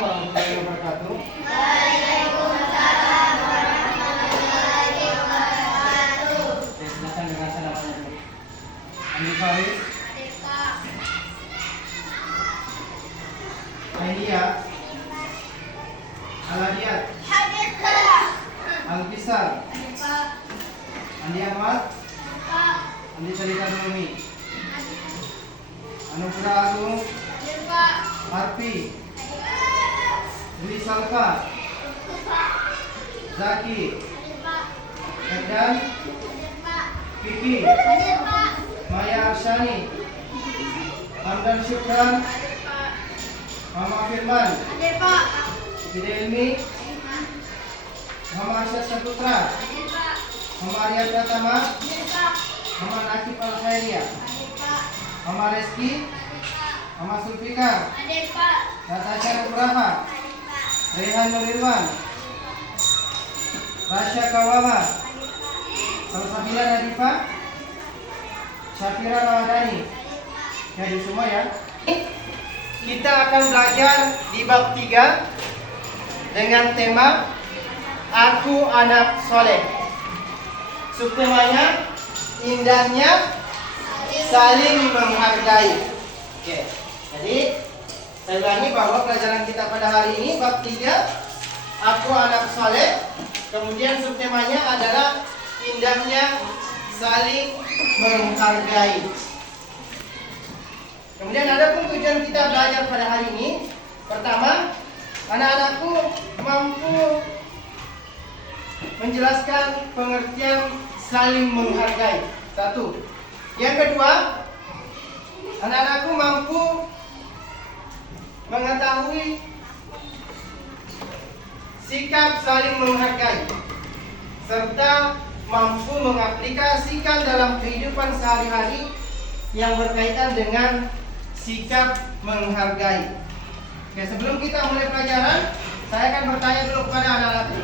Warahmatullahi wabarakatuh. Waalaikumsalam warahmatullahi wabarakatuh. Oke, silakan dengarkan namanya dulu. Andi Faris, Adeka, Ailia, Aladiat, Adeka, Alkisar, Adeka, Andi Ahmad, Adeka, Andi Salika Nurmi, Anugerah Agung, Adeka, Harpi, Dwi Salka, Zaki, Edan, Kiki, Maya Arsyani, Hamdan Syukran, Mama Firman, Fide Ilmi, Mama Arsyad Saputra, Mama Arya Pratama, Mama Nakib Al Khairia, Mama Reski, Mama Sulfikar, Natasha Nugraha, Rehan Nurwan, Rasya Kawama, Salsabila Nadifa, Syafira Ramadhani. Jadi semua ya. Kita akan belajar di bab 3 dengan tema Aku Anak Soleh. Subtemanya indahnya saling menghargai. Oke. Jadi saya ulangi bahwa pelajaran kita pada hari ini bab 3 Aku Anak Soleh. Kemudian subtemanya adalah indahnya saling menghargai. Kemudian ada pun tujuan kita belajar pada hari ini. Pertama, anak-anakku mampu menjelaskan pengertian saling menghargai. Satu. Yang kedua, anak-anakku mampu mengetahui sikap saling menghargai serta mampu mengaplikasikan dalam kehidupan sehari-hari yang berkaitan dengan sikap menghargai. Oke, sebelum kita mulai pelajaran, saya akan bertanya dulu kepada anak-anakku.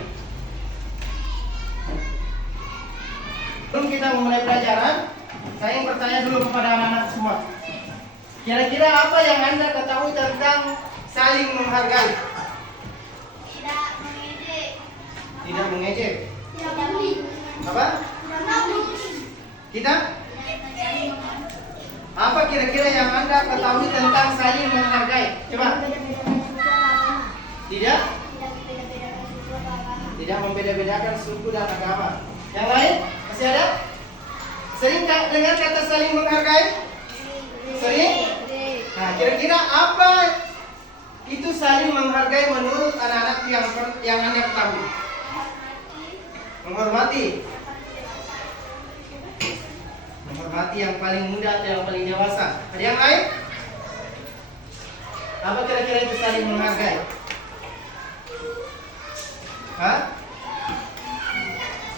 Sebelum kita memulai pelajaran, saya ingin bertanya dulu kepada anak-anak semua. Kira-kira apa yang Anda ketahui tentang saling menghargai? Tidak mengejek, Tidak mengejek. tidak membuli, Apa? tidak membuli, Kita? tidak saling Apa kira-kira yang Anda ketahui tentang saling menghargai? Coba. Tidak? Tidak membeda-bedakan suku dan agama. Yang lain? Masih ada? Sering tak dengar kata saling menghargai? Sering? Nah, kira-kira apa itu saling menghargai menurut anak-anak yang Anda ketahui? Menghormati. Menghormati yang paling muda atau yang paling dewasa. Ada yang lain? Apa kira-kira itu saling menghargai? Hah?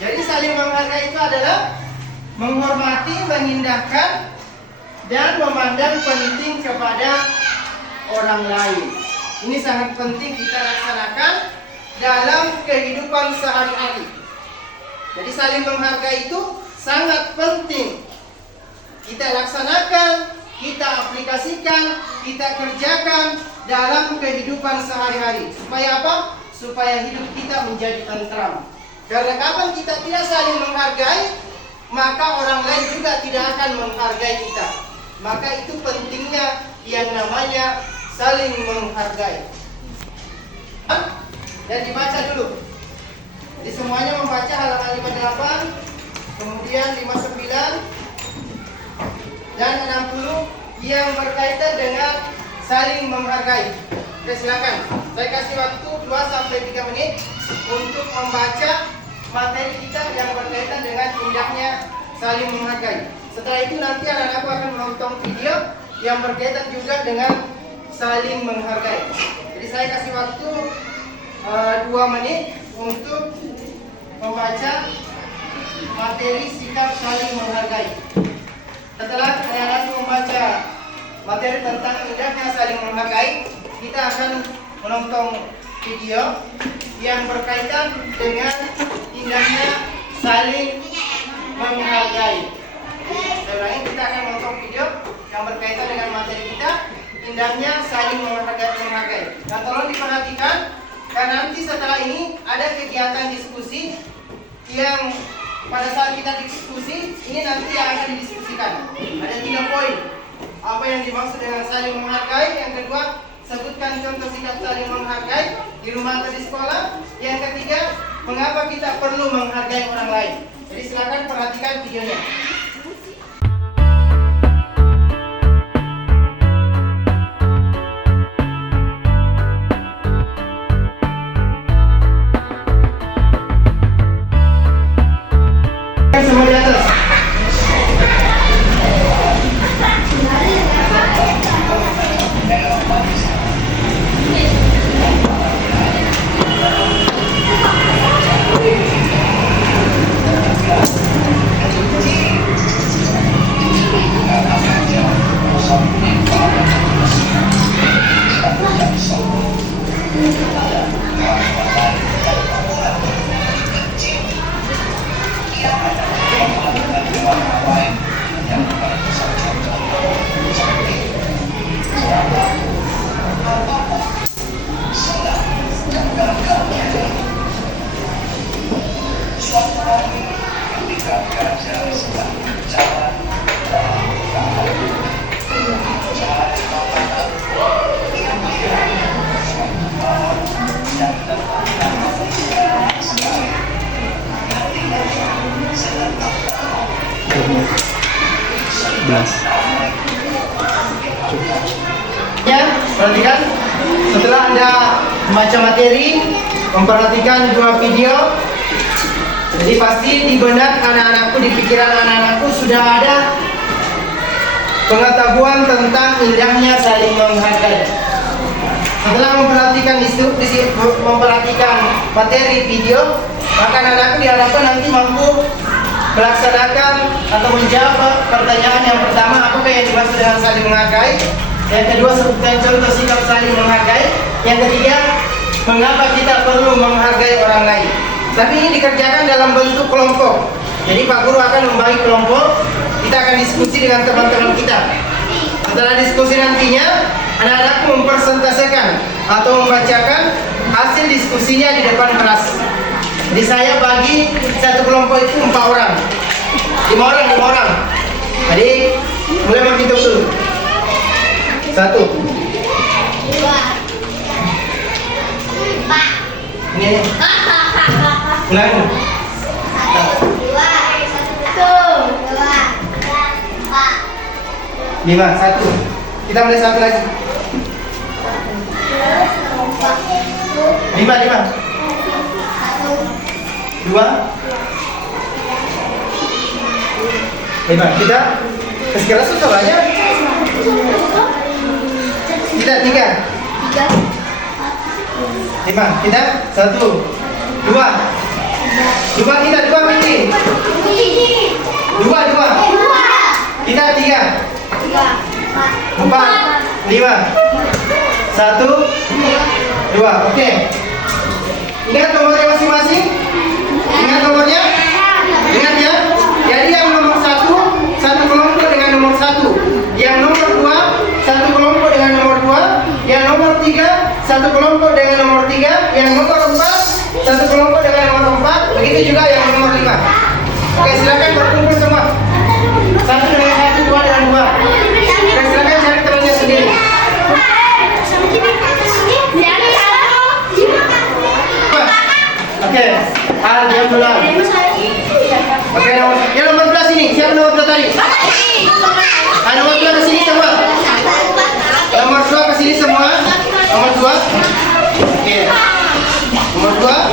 Jadi saling menghargai itu adalah menghormati, mengindahkan, dan memandang penting kepada orang lain. Ini sangat penting kita laksanakan dalam kehidupan sehari-hari. Jadi saling menghargai itu sangat penting kita laksanakan, kita aplikasikan, kita kerjakan dalam kehidupan sehari-hari. Supaya apa? Supaya hidup kita menjadi tentram. Karena kapan kita tidak saling menghargai, maka orang lain juga tidak akan menghargai kita. Maka itu pentingnya yang namanya saling menghargai. Dan dibaca dulu. Jadi semuanya membaca halaman 58, kemudian 59 dan 60 yang berkaitan dengan saling menghargai. Oke, silakan. Saya kasih waktu 2-3 menit untuk membaca materi kita yang berkaitan dengan indahnya saling menghargai. Setelah itu nanti anak-anakku akan menonton video yang berkaitan juga dengan saling menghargai. Jadi saya kasih waktu 2 menit untuk membaca materi sikap saling menghargai. Setelah anak-anakku membaca materi tentang indahnya saling menghargai, kita akan menonton video yang berkaitan dengan indahnya saling menghargai. Saya ulangi, kita akan menonton video yang berkaitan dengan materi kita, indahnya saling menghargai. Nah, tolong diperhatikan, karena nanti setelah ini ada kegiatan diskusi yang pada saat kita diskusi, ini nanti yang akan didiskusikan. Ada 3 poin. Apa yang dimaksud dengan saling menghargai? Yang kedua, sebutkan contoh sikap saling menghargai di rumah atau di sekolah. Yang ketiga, mengapa kita perlu menghargai orang lain. Jadi silakan perhatikan videonya. Semua di atas. Ya, perhatikan. Setelah Anda membaca materi, memperhatikan 2 video, jadi pasti di benak anak-anakku, di pikiran anak-anakku sudah ada pengetahuan tentang indahnya saling menghargai. Setelah memperhatikan memperhatikan materi video, maka anak-anakku diharapkan nanti mampu melaksanakan atau menjawab pertanyaan yang pertama, apakah yang dimaksud dengan saling menghargai. Yang kedua, sebutkan contoh sikap saling menghargai. Yang ketiga, mengapa kita perlu menghargai orang lain. Tapi ini dikerjakan dalam bentuk kelompok. Jadi Pak Guru akan membagi kelompok. Kita akan diskusi dengan teman-teman kita. Setelah diskusi nantinya, anak-anakku mempresentasikan atau membacakan hasil diskusinya di depan kelas. Jadi saya bagi satu kelompok itu 4 orang, 5 orang. Jadi mulai menghitung dulu. 1, 2, 4. Ini. Ulangi. 1, 2, 4. 5, 1. Kita mulai 1 lagi. 5. 2, 5. Kita sekarang susah aja. Kita 3. 5. Kita 1, 2. 2 kita 2 mini. 2. Kita 3, 4, 5. 1, 2. Oke. Ingat nomornya masing-masing? Ingat nomornya? Ingat ya? Jadi yang nomor 1, satu kelompok dengan nomor 1. Yang nomor 2, satu kelompok dengan nomor 2. Yang nomor 3, satu kelompok dengan nomor 3. Yang nomor 4, satu kelompok dengan nomor 4. Begitu juga yang nomor 5. Oke, silakan berkumpul semua. 1 dengan 1, 2 dengan 2. Oke, silakan cari temannya sendiri. Oke, diam dulu. Oke, nomor 12 ini. Siapa nomor 2 tadi? Nomor 2 ke sini semua. Nomor 2 ke sini semua. Nomor 2. Oke. Nomor 2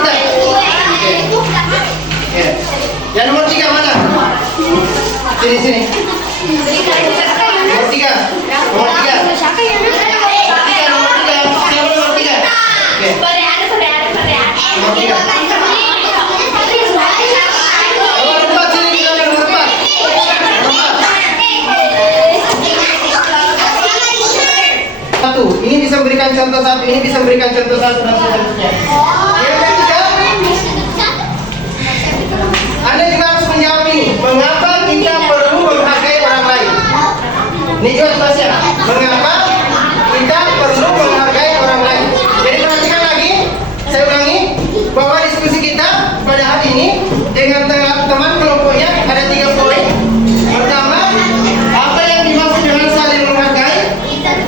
kita. Oke. Yang nomor 3 mana? Sini. Nomor 3. Nomor 3. Siapa nomor 3? Oke. Nomor 3. Ini bisa memberikan contoh 1, ini bisa memberikan contoh 1 dan seterusnya. Yang ketiga, Anda juga harus menjawab ini. Mengapa kita perlu menghargai orang lain? Ini juga tugasnya. mengapa kita perlu menghargai orang lain. Jadi perhatikan lagi, saya ulangi bahwa diskusi kita pada hari ini dengan teman kelompoknya ada 3 poin. Pertama, apa yang dimaksud dengan saling menghargai?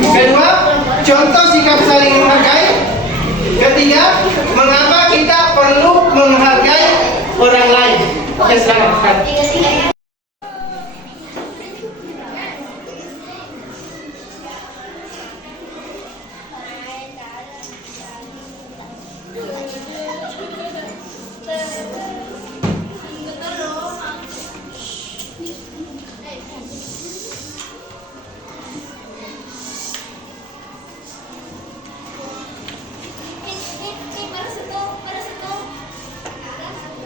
Kedua, contoh sikap saling menghargai. Ketiga, mengapa kita perlu menghargai orang lain. Oke, silakan.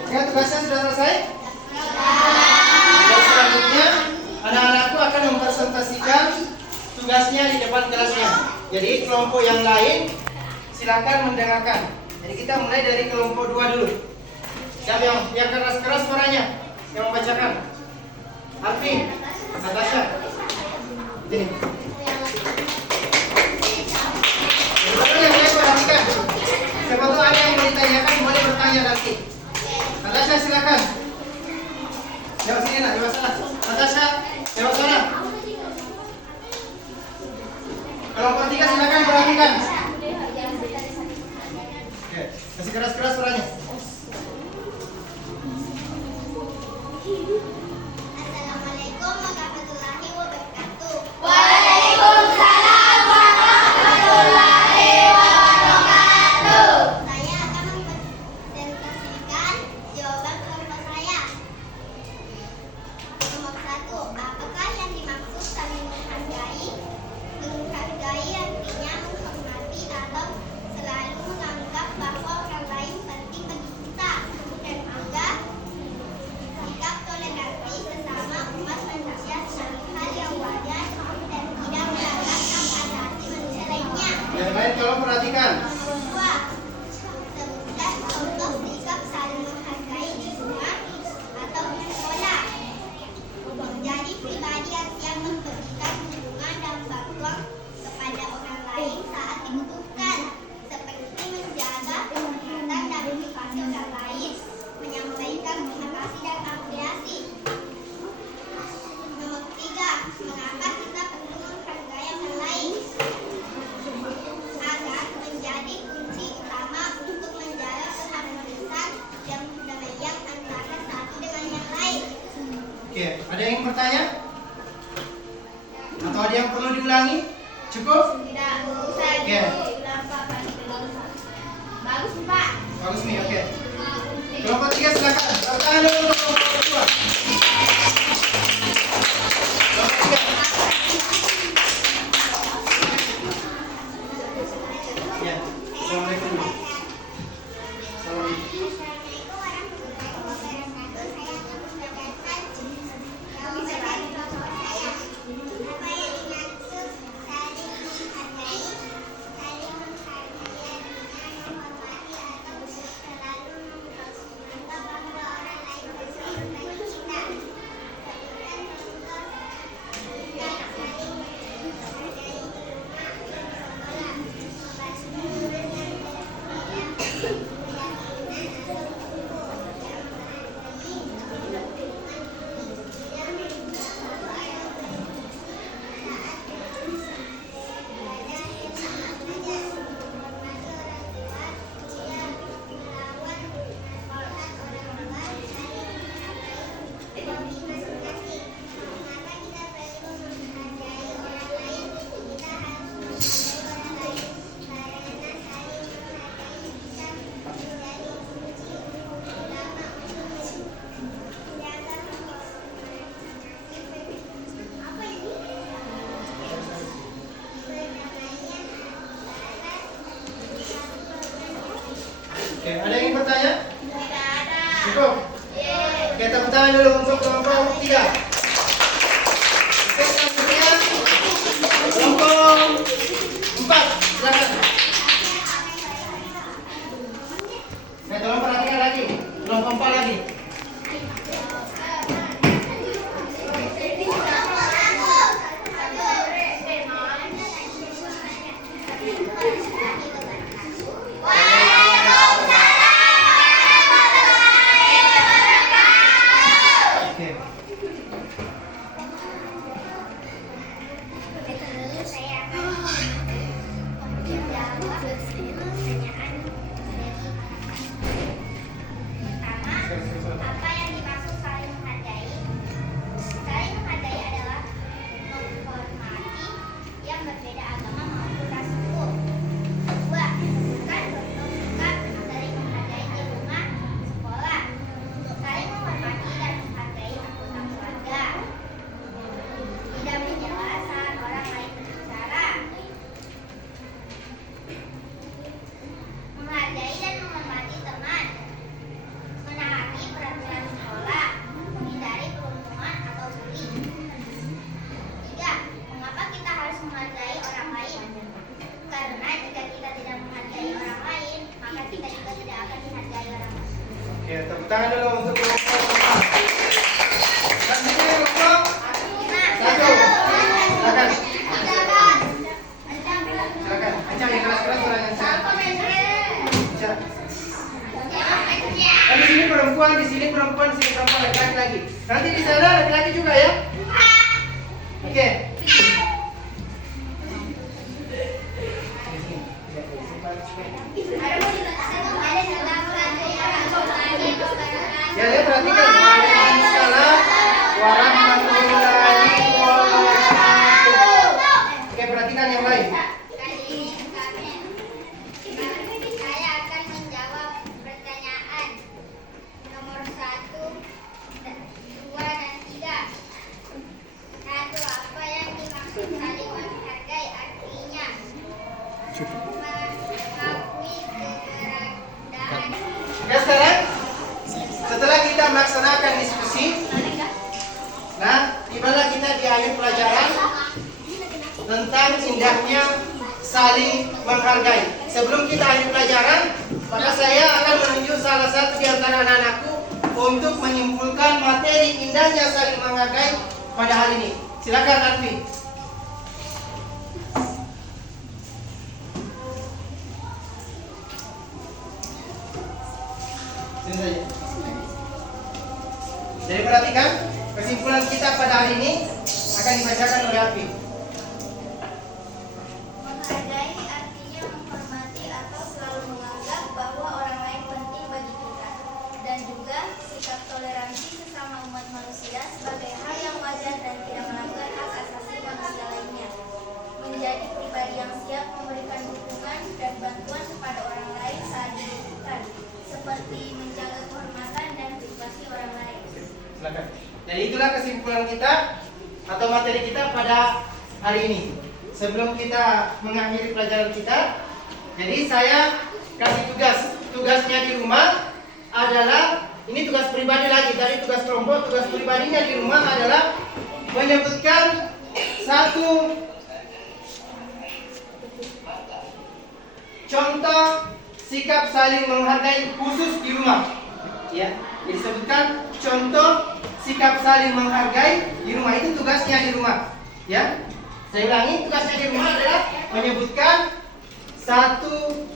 Ya, tugasnya sudah selesai? Dan selanjutnya, anak-anakku akan mempresentasikan tugasnya di depan kelasnya. Jadi kelompok yang lain silakan mendengarkan. Jadi kita mulai dari kelompok 2 dulu. Siapa yang keras-keras suaranya? Yang membacakan? Arfi, Natasha. Sini. Lalu yang lain perhatikan. Siapa tahu ada yang mau ditanyakan, boleh bertanya nanti. Natasha silakan. Jawab sini nak, jawab sana. Natasha, jawab sana. Kelompok 3 silakan perhatikan. Oke, kasih keras-keras suaranya. Assalamualaikum warahmatullahi wabarakatuh. Waalaikumsalam warahmatullahi wabarakatuh. Saya akan mempresentasikan jawaban kelompok saya. Nomor 1, apakah yang dimaksud saling menghargai? Menghargai artinya menghormati atau selalu menganggap bahwa orang lain penting bagi kita, dan juga sikap toleransi sesama umat manusia sebagai hal yang wajar dan tidak melanggar hak asasi manusia lainnya. Yang lain tolong perhatikan. Nomor 2, sebutkan contoh sikap saling menghargai di rumah atau di sekolah. Menjadi pribadi yang siap memberikan dukungan dan bantuan kepada orang lain saat dibutuhkan, seperti menjaga kehormatan dan privasi orang lain, menyampaikan terima kasih dan apresiasi. Nomor 3, mengapa kita perlu menghargai orang lain? Agar menjadi kunci utama untuk menjaga keharmonisan dan perdamaian antara satu dengan yang lain. Oke, ada yang bertanya? Atau ada yang perlu diulangi? Cukup? Tidak usah Oke. diulang, Pak. Bagus, Pak. Bagus nih, oke. Kelompok 3 silakan. Tangan dulu untuk kelompok 2. Kelompok 3. Ya, Assalamualaikum. Assalamualaikum. Assalamualaikum warahmatullahi wabarakatuh. Saya akan membacakan jawaban kelompok saya. Apa yang dimaksud saling menghargai? Saling menghargai artinya menghormati atau selalu menganggap bahwa orang lain penting bagi kita. Berikan contoh sikap saling menghargai di rumah dan sekolah. Membantu dengan keyakinan Oke, ada yang ingin bertanya? tidak ada. Cukup? Oke, tepuk tangan dulu untuk kelompok 3. Oke, selanjutnya kelompok 4. Silakan. Oke, tolong perhatikan lagi. Kelompok 4 lagi. Tepuk tangan dulu untuk kelompok pertama. Dan ini kelompok satu. Silakan. Silakan. Ancang yang keras-keras suaranya Ancang. Ancang. Dan di sini perempuan, di sini perempuan, di sini perempuan, laki-laki lagi. Nanti di sana laki-laki juga ya. Oke. Ya, lihat perhatikan. Waalaikumsalam warahmatullahi wabarakatuh. Oke, perhatikan yang lain. Kali ini saya akan menjawab pertanyaan nomor 1, 2, dan 3. 1. Apa yang dimaksud saling menghargai? Artinya mengakui keberadaan. Oke, sekarang setelah kita melaksanakan diskusi, nah, tibalah kita di akhir pelajaran tentang indahnya saling menghargai. Sebelum kita akhir pelajaran, maka saya akan menunjuk salah satu di antara anak-anakku untuk menyimpulkan materi indahnya saling menghargai pada hari ini. Silakan Arfi. Sini saja. Jadi perhatikan, kesimpulan kita pada hari ini akan dibacakan oleh Arfi. Menghargai artinya menghormati atau selalu menganggap bahwa orang lain penting bagi kita, dan juga sikap toleransi sesama umat manusia sebagai hal yang wajar dan tidak melanggar hak asasi manusia lainnya. Menjadi pribadi yang siap memberikan dukungan dan bantuan kepada orang lain saat dibutuhkan, seperti menjaga kehormatan dan privasi orang lain. Silakan. Jadi itulah kesimpulan kita atau materi kita pada hari ini. Sebelum kita mengakhiri pelajaran kita, jadi saya kasih tugas. Tugasnya di rumah adalah, ini tugas pribadi lagi, tadi tugas kelompok, tugas pribadinya di rumah adalah menyebutkan satu contoh sikap saling menghargai khusus di rumah. Ya, disebutkan contoh sikap saling menghargai di rumah, itu tugasnya di rumah. Ya, saya ulangi, tugasnya di rumah adalah menyebutkan satu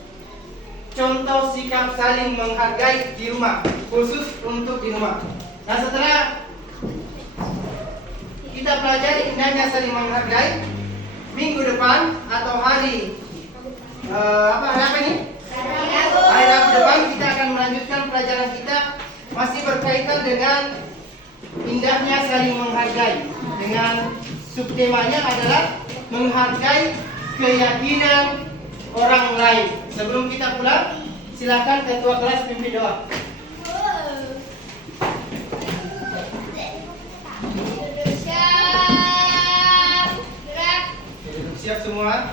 contoh sikap saling menghargai di rumah, khusus untuk di rumah. Nah, setelah kita pelajari indahnya saling menghargai, minggu depan atau hari hari apa ini? Hari Rabu depan kita akan melanjutkan pelajaran kita, masih berkaitan dengan indahnya saling menghargai, dengan subtemanya adalah menghargai keyakinan orang lain. Sebelum kita pulang, silakan ketua kelas pimpin doa. Siap, gerak. Siap semua?